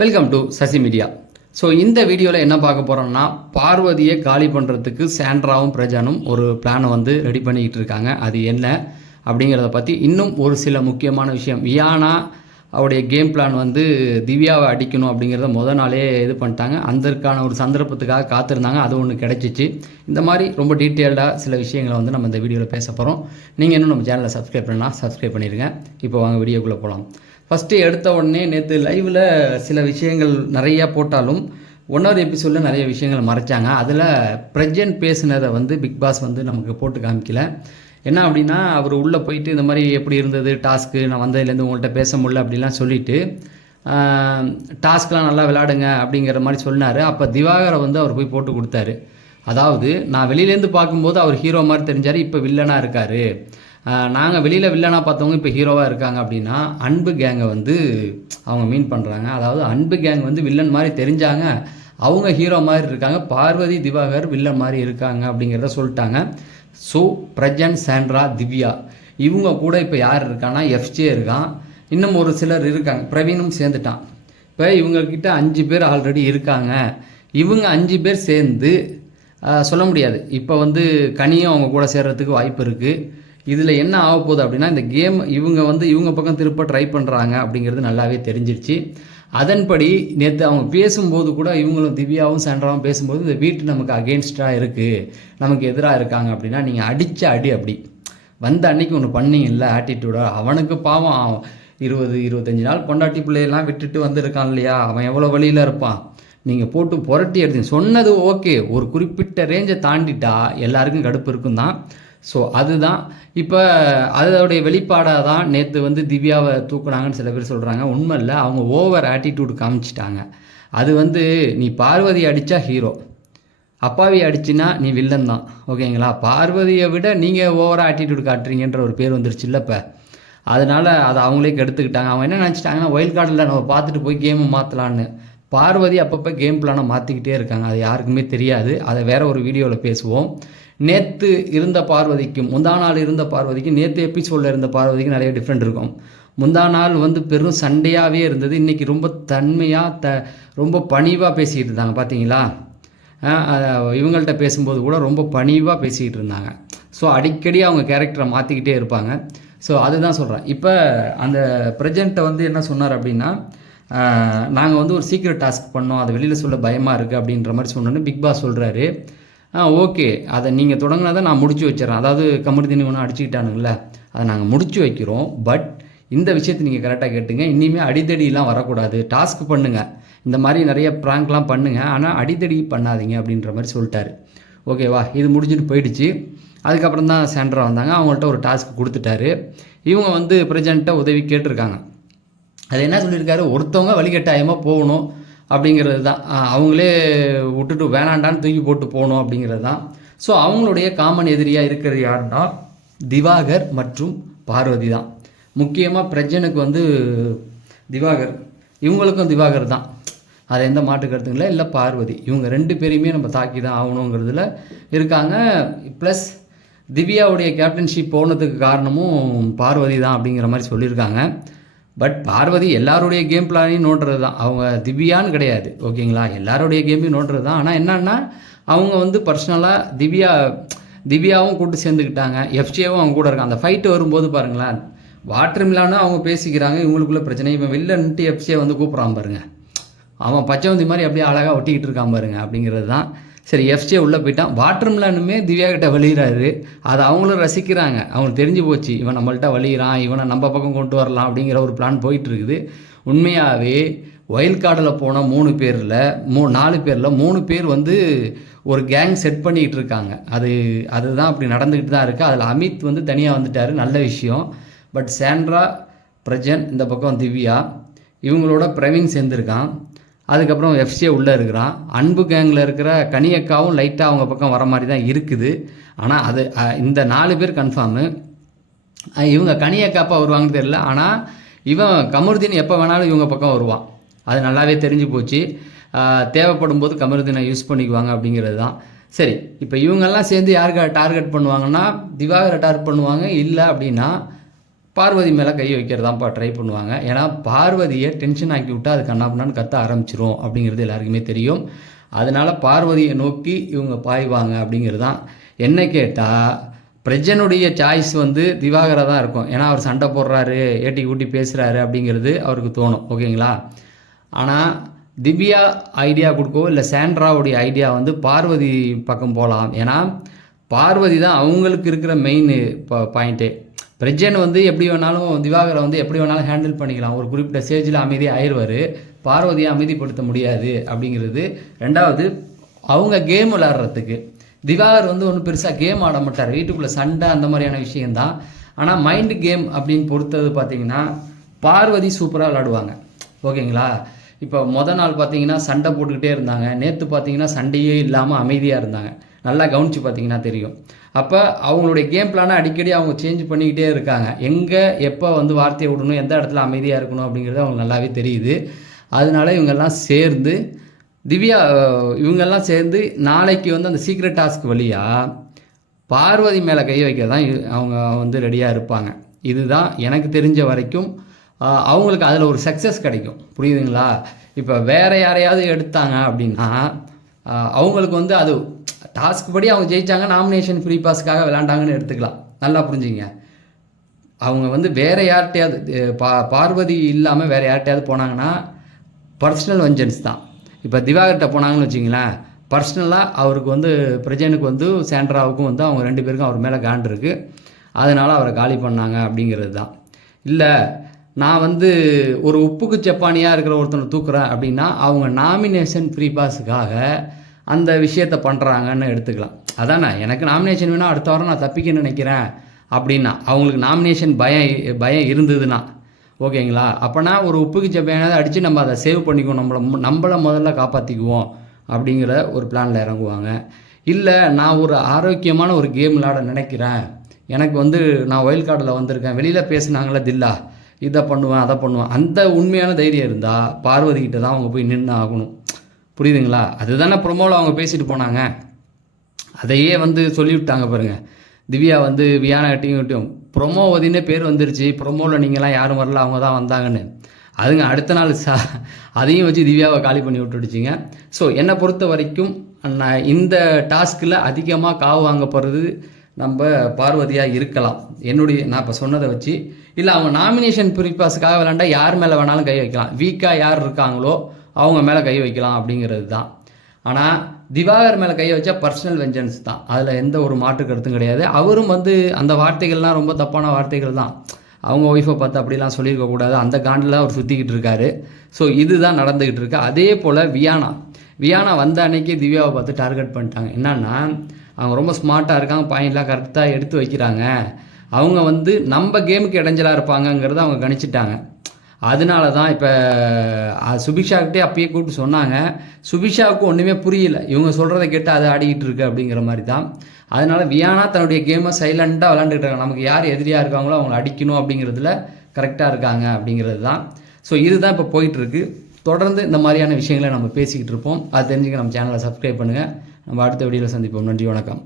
Welcome to Sasi media so இந்த வீடியோவில் என்ன பார்க்க போகிறோம்னா பார்வதியை காலி பண்ணுறதுக்கு சாண்ட்ராவும் பிரஜானும் ஒரு பிளானை வந்து ரெடி பண்ணிக்கிட்டு இருக்காங்க. அது என்ன அப்படிங்கிறத பற்றி இன்னும் ஒரு சில முக்கியமான விஷயம். வியானா அவருடைய கேம் பிளான் வந்து திவ்யாவை அடிக்கணும் அப்படிங்கிறத முத நாளே இது பண்ணிட்டாங்க. அதற்கான ஒரு சந்தர்ப்பத்துக்காக காத்திருந்தாங்க. அது ஒன்று கிடச்சிச்சு. இந்த மாதிரி ரொம்ப டீட்டெயில்டாக சில விஷயங்களை வந்து நம்ம இந்த வீடியோவில் பேச போகிறோம் நீங்கள் இன்னும் நம்ம சேனலை சப்ஸ்கிரைப் பண்ணால் சப்ஸ்கிரைப் பண்ணிடுங்க இப்போ வாங்க வீடியோக்குள்ளே போகலாம் ஃபஸ்ட்டு எடுத்த உடனே நேற்று லைவில் சில விஷயங்கள் நிறையா போட்டாலும் ஒன்றாவது எபிசோடில் நிறைய விஷயங்கள் மறைச்சாங்க. அதில் பிரஜன் பேசுனதை வந்து பிக் பாஸ் வந்து நமக்கு போட்டு காமிக்கல. என்ன அப்படின்னா அவர் உள்ளே போயிட்டு இந்த மாதிரி எப்படி இருந்தது டாஸ்க்கு நான் வந்ததுலேருந்து உங்கள்கிட்ட பேச முடியல அப்படிலாம் சொல்லிட்டு டாஸ்க்லாம் நல்லா விளாடுங்க அப்படிங்கிற மாதிரி சொன்னார். அப்போ திவாகரை வந்து அவர் போய் போட்டு கொடுத்தாரு. அதாவது நான் வெளியிலேருந்து பார்க்கும்போது அவர் ஹீரோ மாதிரி தெரிஞ்சார் இப்போ வில்லனாக இருக்கார். நாங்கள் வெளியில் வில்லனாக பார்த்தவங்க இப்போ ஹீரோவாக இருக்காங்க அப்படின்னா அன்பு கேங்கை வந்து அவங்க மீன் பண்ணுறாங்க அதாவது அன்பு கேங் வந்து வில்லன் மாதிரி தெரிஞ்சாங்க அவங்க ஹீரோ மாதிரி இருக்காங்க. பார்வதி திவாகர் வில்லன் மாதிரி இருக்காங்க அப்படிங்கிறத சொல்லிட்டாங்க. ஸோ பிரஜன் சாண்ட்ரா திவ்யா இவங்க கூட இப்போ யார் இருக்கான்னா எஃப்ஜே இருக்கான். இன்னும் ஒரு சிலர் இருக்காங்க. பிரவீனும் சேர்ந்துட்டான். இப்போ இவங்கக்கிட்ட அஞ்சு பேர் ஆல்ரெடி இருக்காங்க. இவங்க அஞ்சு பேர் சேர்ந்து சொல்ல முடியாது. இப்போ வந்து கனியும் அவங்க கூட சேர்கிறதுக்கு வாய்ப்பு இருக்குது இதில் என்ன ஆக போகுது அப்படின்னா இந்த கேம் இவங்க வந்து இவங்க பக்கம் திருப்ப ட்ரை பண்ணுறாங்க அப்படிங்கிறது நல்லாவே தெரிஞ்சிருச்சு. அதன்படி நேற்று அவங்க பேசும்போது கூட இவங்களும் திவ்யாவும் சாண்ட்ராவும் பேசும்போது இந்த வீட்டு நமக்கு அகேன்ஸ்டாக இருக்குது நமக்கு எதிராக இருக்காங்க அப்படின்னா நீங்கள் அடித்த அடி அப்படி. வந்த அன்னைக்கு ஒன்று பண்ணீங்கல்ல ஆட்டிடியூடாக அவனுக்கு பாவம் அவன் இருபது இருபத்தஞ்சி நாள் பொண்டாட்டி பிள்ளையெல்லாம் விட்டுட்டு வந்திருக்கான் இல்லையா? அவன் எவ்வளோ வழியில் இருப்பான்? நீங்கள் போட்டு புரட்டி எடுத்தீங்க. சொன்னது ஓகே ஒரு குறிப்பிட்ட ரேஞ்சை தாண்டிட்டா எல்லாருக்கும் கடுப்பு இருக்கும் தான் ஸோ அதுதான். இப்போ அதோடைய வெளிப்பாடாக தான் நேற்று வந்து திவ்யாவை தூக்குனாங்கன்னு சில பேர் சொல்கிறாங்க உண்மை இல்லை அவங்க ஓவர் ஆட்டிடியூட் காமிச்சிட்டாங்க. அது வந்து நீ பார்வதி அடித்தா ஹீரோ அப்பாவி அடிச்சுன்னா நீ வில்லன் தான். ஓகேங்களா பார்வதியை விட நீங்கள் ஓவராக ஆட்டிடியூட் காட்டுறீங்கன்ற ஒரு பேர் வந்துருச்சு இப்போ. அதனால் அதை அவங்களே கெடுத்துக்கிட்டாங்க. அவங்க என்ன நினச்சிட்டாங்கன்னா ஒயில் கார்டில் நம்ம பார்த்துட்டு போய் கேமை மாற்றலான்னு பார்வதி அப்பப்போ கேம் பிளானை மாற்றிக்கிட்டே இருக்காங்க. அது யாருக்குமே தெரியாது. அதை வேற ஒரு வீடியோவில் பேசுவோம். நேற்று இருந்த பார்வதிக்கும் முந்தா நாள் இருந்த பார்வதிக்கும் நேற்று எபிசோடில் இருந்த பார்வதிக்கும் நிறைய டிஃப்ரெண்ட் இருக்கும். முந்தா நாள் வந்து பெரும் சண்டையாகவே இருந்தது. இன்றைக்கி ரொம்ப தன்மையாக த ரொம்ப பணிவாக பேசிக்கிட்டு இருந்தாங்க பார்த்தீங்களா இவங்கள்ட்ட பேசும்போது கூட ரொம்ப பணிவாக பேசிக்கிட்டு இருந்தாங்க. ஸோ அடிக்கடி அவங்க கேரக்டரை மாற்றிக்கிட்டே இருப்பாங்க. ஸோ அதுதான் சொல்கிறேன் இப்போ அந்த பிரஜெண்ட்டை வந்து என்ன சொன்னார் அப்படின்னா நாங்கள் வந்து ஒரு சீக்ரெட் டாஸ்க் பண்ணோம். அதை வெளியில் சொல்ல பயமாக இருக்குது அப்படின்ற மாதிரி சொன்னோன்னு பிக் பாஸ் சொல்கிறாரு ஆ ஓகே. அதை நீங்கள் தொடங்கினா நான் முடிச்சு வச்சிடறேன். அதாவது கமருதீனி ஒன்று அடிச்சுக்கிட்டானுங்கள. அதை நாங்கள் முடிச்சு வைக்கிறோம். பட் இந்த விஷயத்தை நீங்கள் கரெக்டாக கேட்டுங்க. இனிமேல் அடித்தடியெலாம் வரக்கூடாது. டாஸ்க் பண்ணுங்கள் இந்த மாதிரி நிறைய ப்ராங்க்லாம் பண்ணுங்கள் ஆனால் அடித்தடி பண்ணாதீங்க அப்படின்ற மாதிரி சொல்லிட்டாரு. ஓகேவா இது முடிஞ்சுட்டு போயிடுச்சு. அதுக்கப்புறம் தான் சென்டராக வந்தாங்க. அவங்கள்ட்ட ஒரு டாஸ்க் கொடுத்துட்டாரு. இவங்க வந்து பிரஜெண்ட்டை உதவி கேட்டிருக்காங்க. அது என்ன சொல்லியிருக்காரு? ஒருத்தவங்க வழிகட்டாயமாக போகணும். அப்படிங்கிறது தான். அவங்களே விட்டுட்டு வேணாண்டான்னு தூக்கி போட்டு போகணும் அப்படிங்கிறது தான். ஸோ அவங்களுடைய காமன் எதிரியாக இருக்கிறது யாருன்னா திவாகர் மற்றும் பார்வதி தான். முக்கியமாக பிரஜனுக்கு வந்து திவாகர் இவங்களுக்கும் திவாகர் தான். அதை எந்த மாட்டுக்கிறதுங்கள இல்லை பார்வதி. இவங்க ரெண்டு பேரையுமே நம்ம தாக்கி தான் ஆகணுங்கிறதுல இருக்காங்க. ப்ளஸ் திவ்யாவுடைய கேப்டன்ஷிப் போனதுக்கு காரணமும் பார்வதி தான் அப்படிங்கிற மாதிரி சொல்லியிருக்காங்க. பட் பார்வதி எல்லாருடைய கேம் பிளானையும் நோண்டுறது தான் அவங்க திவ்யான்னு கிடையாது. ஓகேங்களா? எல்லாருடைய கேமையும் நோண்டுறது தான் ஆனால் என்னன்னா அவங்க வந்து பர்சனலாக திவ்யா திவ்யாவும் கூட்டு சேர்ந்துக்கிட்டாங்க. எஃப்சியாவும் அவங்க கூட இருக்காங்க. அந்த ஃபைட்டு வரும்போது பாருங்களேன் வாட்டர் மிலானும் அவங்க பேசிக்கிறாங்க. இவங்களுக்குள்ள பிரச்சனை. இவன் வில்லன்ட்டு எஃப்சியை வந்து கூப்பிட்றான் பாருங்க. அவன் பச்சைவந்தி மாதிரி அப்படியே அழகாக ஒட்டிக்கிட்டு இருக்கான் பாருங்க அப்படிங்கிறது தான் சரி எஃப்ஜே உள்ளே போயிட்டான். வாட்டர் மிலானுமே திவ்யா கிட்ட வழிகிறாரு அதை அவங்களும் ரசிக்கிறாங்க. அவங்களுக்கு தெரிஞ்சு போச்சு இவன் நம்மள்கிட்ட வழிகிறான் இவனை நம்ம பக்கம் கொண்டு வரலாம் அப்படிங்கிற ஒரு பிளான் போயிட்டு இருக்குது உண்மையாகவே ஒயில் கார்டில் போன மூணு பேரில் மூ நாலு பேரில் மூணு பேர் வந்து ஒரு கேங் செட் பண்ணிக்கிட்டு இருக்காங்க அது அதுதான் அப்படி நடந்துக்கிட்டு தான் இருக்குது அதில் அமித் வந்து தனியாக வந்துட்டார் நல்ல விஷயம். பட் சாண்ட்ரா பிரஜன் இந்த பக்கம் திவ்யா இவங்களோட பிரவீன் சேர்ந்துருக்கான். அதுக்கப்புறம் எஃப்சியே உள்ளே இருக்கிறான் அன்பு கேங்கில் இருக்கிற கனியக்காவும் லைட்டாக அவங்க பக்கம் வர மாதிரி தான் இருக்குது. ஆனால் அது இந்த நாலு பேர் கன்ஃபார்மு இவங்க கனியக்காப்பா வருவாங்கன்னு தெரியல. ஆனால் இவன் கமருதீன் எப்போ வேணாலும் இவங்க பக்கம் வருவான் அது நல்லாவே தெரிஞ்சு போச்சு. தேவைப்படும் போது கமருதீனை யூஸ் பண்ணிக்குவாங்க அப்படிங்கிறது தான். சரி இப்போ இவங்கெல்லாம் சேர்ந்து யாருக்கு டார்கெட் பண்ணுவாங்கன்னா திவாகரை டார்கெட் பண்ணுவாங்க. இல்லை அப்படின்னா பார்வதி மேலே கை வைக்கிறதாப்பா ட்ரை பண்ணுவாங்க. ஏன்னா பார்வதியை டென்ஷன் ஆக்கி விட்டால் அது கண்ணாப்புனான்னு கத்த ஆரம்பிச்சிரும் அப்படிங்கிறது எல்லாருக்குமே தெரியும். அதனால் பார்வதியை நோக்கி இவங்க பாய்வாங்க அப்படிங்கிறது தான் என்ன கேட்டால் பிரஜனுடைய சாய்ஸ் வந்து திவாகராக தான் இருக்கும். ஏன்னா அவர் சண்டை போடுறாரு ஏட்டி கூட்டி பேசுகிறாரு அப்படிங்கிறது அவருக்கு தோணும். ஓகேங்களா? ஆனால் திவ்யா ஐடியா கொடுக்கவோ இல்லை சாண்ட்ராவுடைய ஐடியா வந்து பார்வதி பக்கம் போகலாம் ஏன்னா பார்வதி தான் அவங்களுக்கு இருக்கிற மெயின் பாயிண்ட்டே பிரஜன் வந்து எப்படி வேணாலும் திவாகரை வந்து எப்படி வேணாலும் ஹேண்டில் பண்ணிக்கலாம். ஒரு குறிப்பிட்ட ஸ்டேஜில் அமைதி ஆயிடுவார் பார்வதியை அமைதிப்படுத்த முடியாது அப்படிங்கிறது. ரெண்டாவது அவங்க கேம் விளாட்றதுக்கு திவாகர் வந்து ஒன்றும் பெருசாக கேம் ஆட மாட்டார். வீட்டுக்குள்ளே சண்டை அந்த மாதிரியான விஷயந்தான் ஆனால் மைண்டு கேம் அப்படின்னு பொறுத்தது பார்த்தீங்கன்னா பார்வதி சூப்பராக விளாடுவாங்க ஓகேங்களா? இப்போ மொதல் நாள் பார்த்தீங்கன்னா சண்டை போட்டுக்கிட்டே இருந்தாங்க. நேற்று பார்த்தீங்கன்னா சண்டையே இல்லாமல் அமைதியாக இருந்தாங்க. நல்லா கவனித்து பார்த்தீங்கன்னா தெரியும். அப்போ அவங்களுடைய கேம் பிளானை அடிக்கடி அவங்க சேஞ்ச் பண்ணிக்கிட்டே இருக்காங்க. எங்கே எப்போ வந்து வார்த்தையை விடணும் எந்த இடத்துல அமைதியாக இருக்கணும் அப்படிங்கிறது அவங்களுக்கு நல்லாவே தெரியுது. அதனால இவங்கெல்லாம் சேர்ந்து திவ்யா இவங்கெல்லாம் சேர்ந்து நாளைக்கு வந்து அந்த சீக்ரெட் டாஸ்க் வழியாக பார்வதி மேலே கை வைக்க தான் அவங்க வந்து ரெடியாக இருப்பாங்க. இதுதான் எனக்கு தெரிஞ்ச வரைக்கும் அவங்களுக்கு அதில் ஒரு சக்ஸஸ் கிடைக்கும். புரியுதுங்களா? இப்போ வேறு யாரையாவது எடுத்தாங்க அப்படின்னா அவங்களுக்கு வந்து அது டாஸ்க் படி அவங்க ஜெயிச்சாங்க நாமினேஷன் ஃப்ரீ பாஸ்க்காக விளாண்டாங்கன்னு எடுத்துக்கலாம். நல்லா புரிஞ்சுங்க. அவங்க வந்து வேறு யார்கிட்டையாவது பா பார்வதி இல்லாமல் வேறு யார்கிட்டயாவது போனாங்கன்னா பர்சனல் வெஞ்சன்ஸ் தான். இப்போ திவாகர்கிட்ட போனாங்கன்னு வச்சிங்களேன் பர்சனலாக அவருக்கு வந்து பிரஜனுக்கு வந்து சேண்ட்ராவுக்கும் வந்து அவங்க ரெண்டு பேருக்கும் அவர் மேலே காண்டு அதனால் அவரை காலி பண்ணாங்க அப்படிங்கிறது தான். இல்லை நான் வந்து ஒரு உப்புக்கு செப்பானியாக இருக்கிற ஒருத்தனை தூக்குறேன் அப்படின்னா அவங்க நாமினேஷன் ஃப்ரீ பாஸுக்காக அந்த விஷயத்த பண்ணுறாங்கன்னு எடுத்துக்கலாம். அதானே? எனக்கு நாமினேஷன் வேணால் அடுத்த வாரம் நான் தப்பிக்க நினைக்கிறேன் அப்படின்னா. அவங்களுக்கு நாமினேஷன் பயம் பயம் இருந்ததுன்னா. ஓகேங்களா? அப்போனா ஒரு உப்புக்கு செப்பையானதை அடித்து நம்ம அதை சேவ் பண்ணிக்குவோம். நம்மளை மு- நம்மளை முதல்ல காப்பாற்றிக்குவோம் அப்படிங்கிற ஒரு பிளானில் இறங்குவாங்க. இல்லை நான் ஒரு ஆரோக்கியமான ஒரு கேம் விளாட நினைக்கிறேன். எனக்கு வந்து நான் ஒயில் கார்டில் வந்திருக்கேன். வெளியில் பேசுனாங்களே தில்லா. இதை பண்ணுவேன் அதை பண்ணுவேன். அந்த உண்மையான தைரியம் இருந்தால் பார்வதிக்கிட்ட தான் அவங்க போய் நின்று ஆகணும். புரியுதுங்களா? அதுதானே ப்ரொமோவில் அவங்க பேசிட்டு போனாங்க. அதையே வந்து சொல்லிவிட்டாங்க பாருங்க. திவ்யா வந்து வியானா கட்டியும் கட்டியும் ப்ரொமோவதினே பேர் வந்துருச்சு. ப்ரொமோவில் நீங்களாம் யாரும் வரல. அவங்க தான் வந்தாங்கன்னு. அதுங்க அடுத்த நாள் சா அதையும் வச்சு திவ்யாவை காலி பண்ணி விட்டுடுச்சிங்க. ஸோ என்னை பொறுத்த வரைக்கும் நான் இந்த டாஸ்கில் அதிகமாக காவு வாங்கப்படுறது நம்ம பார்வதியாக இருக்கலாம். என்னுடைய நான் இப்போ சொன்னதை வச்சு. இல்லை அவங்க நாமினேஷன் பிரிப்பாஸுக்காக விளாண்டா யார் மேலே வேணாலும் கை வைக்கலாம். வீக்காக யார் இருக்காங்களோ அவங்க மேலே கை வைக்கலாம் அப்படிங்கிறது தான். ஆனால் திவாகர் மேலே கை வச்சா பர்சனல் வெஞ்சன்ஸ் தான். அதில் எந்த ஒரு மாற்று கருத்தும் கிடையாது. அவரும் வந்து அந்த வார்த்தைகள்லாம் ரொம்ப தப்பான வார்த்தைகள் தான். அவங்க ஒய்ஃபை பார்த்து அப்படிலாம் சொல்லியிருக்கக்கூடாது அந்த காண்டில் அவர் சுற்றிக்கிட்டு இருக்காரு. ஸோ இதுதான் நடந்துக்கிட்டு இருக்கு. அதே போல் வியானா. வியானா வந்த அன்னைக்கே திவ்யாவை பார்த்து டார்கெட் பண்ணிட்டாங்க. என்னன்னா அவங்க ரொம்ப ஸ்மார்ட்டாக இருக்காங்க. பாயிண்ட்லாம் கரெக்டாக எடுத்து வைக்கிறாங்க. அவங்க வந்து நம்ம கேமுக்கு இடைஞ்சலாக இருப்பாங்கங்கிறத அவங்க கணிச்சிட்டாங்க. அதனால தான் இப்போ சுபிக்ஷாக்கிட்டே அப்பயே கூப்பிட்டு சொன்னாங்க. சுபிக்ஷாவுக்கு ஒன்றுமே புரியல. இவங்க சொல்கிறத கேட்டு அதை ஆடிக்கிட்டு இருக்கு அப்படிங்கிற மாதிரி தான் அதனால வியானா தன்னுடைய கேமை சைலண்ட்டாக விளாண்டுக்கிட்டு இருக்காங்க. நமக்கு யார் எதிரியாக இருக்காங்களோ அவங்கள அடிக்கணும் அப்படிங்கிறதுல கரெக்டாக இருக்காங்க அப்படிங்கிறது தான் ஸோ இதுதான் இப்போ போயிட்டுருக்கு தொடர்ந்து இந்த மாதிரியான விஷயங்களை நம்ம பேசிக்கிட்டு இருப்போம். அது தெரிஞ்சுக்க நம்ம சேனலை சப்ஸ்கிரைப் பண்ணுங்கள் நம்ம அடுத்த வீடியோவில் சந்திப்போம். நன்றி வணக்கம்.